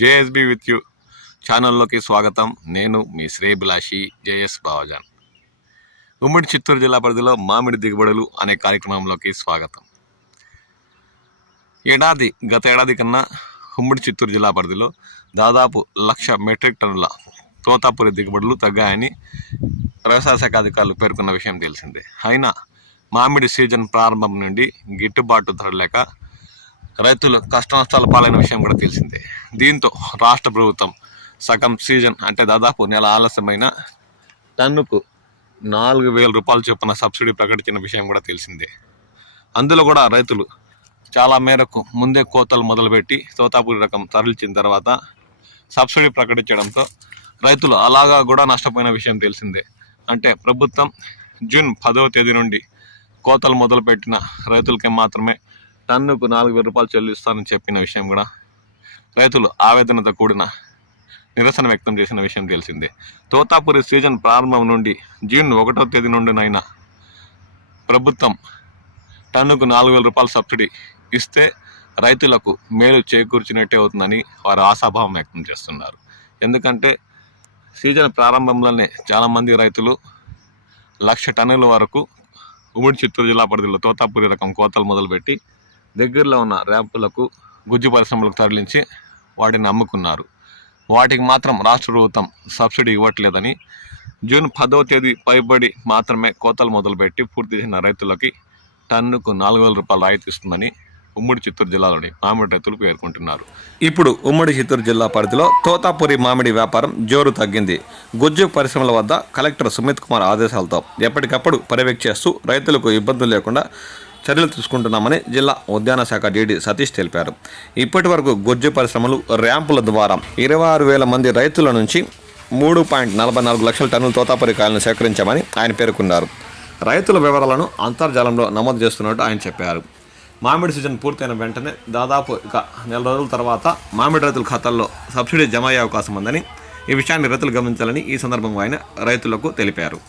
JSB with you ఛానల్లోకి స్వాగతం. నేను మీ శ్రేయభిలాషి జేఎస్ బావజాన్. ఉమ్మడి చిత్తూరు జిల్లా పరిధిలో మామిడి దిగుబడులు అనే కార్యక్రమంలోకి స్వాగతం. గత ఏడాది కన్నా ఉమ్మడి చిత్తూరు జిల్లా పరిధిలో దాదాపు 1,00,000 మెట్రిక్ టన్నుల తోతాపురి దిగుబడులు తగ్గాయని వ్యవసాయ శాఖ అధికారులు పేర్కొన్న విషయం తెలిసిందే. అయినా మామిడి సీజన్ ప్రారంభం నుండి గిట్టుబాటు ధర లేక రైతులు కష్టనష్టాల పాలైన విషయం కూడా తెలిసిందే. దీంతో రాష్ట్ర ప్రభుత్వం సగం సీజన్ అంటే దాదాపు నెల ఆలస్యమైన టన్నుకు 4,000 రూపాయల చొప్పున సబ్సిడీ ప్రకటించిన విషయం కూడా తెలిసిందే. అందులో కూడా రైతులు చాలా మేరకు ముందే కోతలు మొదలుపెట్టి తోతాపురి రకం తరలించిన తర్వాత సబ్సిడీ ప్రకటించడంతో రైతులు అలాగా కూడా నష్టపోయిన విషయం తెలిసిందే. అంటే ప్రభుత్వం జూన్ 10వ తేదీ నుండి కోతలు మొదలుపెట్టిన రైతులకి మాత్రమే టన్నుకు 4,000 రూపాయలు చెల్లిస్తానని చెప్పిన విషయం కూడా రైతులు ఆవేదనతో కూడిన నిరసన వ్యక్తం చేసిన విషయం తెలిసిందే. తోతాపురి సీజన్ ప్రారంభం నుండి జూన్ 1వ తేదీ నుండినైనా ప్రభుత్వం టన్నుకు 4,000 రూపాయల సబ్సిడీ ఇస్తే రైతులకు మేలు చేకూర్చినట్టే అవుతుందని వారు ఆశాభావం వ్యక్తం చేస్తున్నారు. ఎందుకంటే సీజన్ ప్రారంభంలోనే చాలామంది రైతులు 1,00,000 టన్నుల వరకు ఉమ్మడి చిత్తూరు జిల్లా పరిధిలో తోతాపురి రకం కోతలు మొదలుపెట్టి దగ్గరలో ఉన్న ర్యాంపులకు గుజ్జు పరిశ్రమలకు తరలించి వాటిని అమ్ముకున్నారు. వాటికి మాత్రం రాష్ట్ర ప్రభుత్వం సబ్సిడీ ఇవ్వట్లేదని జూన్ 10వ తేదీ పైబడి మాత్రమే కోతలు మొదలుపెట్టి పూర్తి చేసిన రైతులకి టన్నుకు 4,000 రూపాయలు రాయితీ ఇస్తుందని ఉమ్మడి చిత్తూరు జిల్లాలోని మామిడి రైతులు పేర్కొంటున్నారు. ఇప్పుడు ఉమ్మడి చిత్తూరు జిల్లా పరిధిలో తోతాపురి మామిడి వ్యాపారం జోరు తగ్గింది. గుజ్జు పరిశ్రమల వద్ద కలెక్టర్ సుమిత్ కుమార్ ఆదేశాలతో ఎప్పటికప్పుడు పర్యవేక్షిస్తూ రైతులకు ఇబ్బందులు లేకుండా చర్యలు తీసుకుంటున్నామని జిల్లా ఉద్యాన శాఖ డీడీ సతీష్ తెలిపారు. ఇప్పటి వరకు గుజ్జు పరిశ్రమలు ర్యాంపుల ద్వారా 26,000 మంది రైతుల నుంచి 3.44 లక్షల టన్నుల తోతాపురి కాయలను సేకరించామని ఆయన పేర్కొన్నారు. రైతుల వివరాలను అంతర్జాలంలో నమోదు చేస్తున్నట్టు ఆయన చెప్పారు. మామిడి సీజన్ పూర్తయిన వెంటనే దాదాపు ఇక నెల రోజుల తర్వాత మామిడి రైతుల ఖాతాల్లో సబ్సిడీ జమ అయ్యే అవకాశం ఉందని, ఈ విషయాన్ని రైతులు గమనించాలని ఈ సందర్భంగా ఆయన రైతులకు తెలిపారు.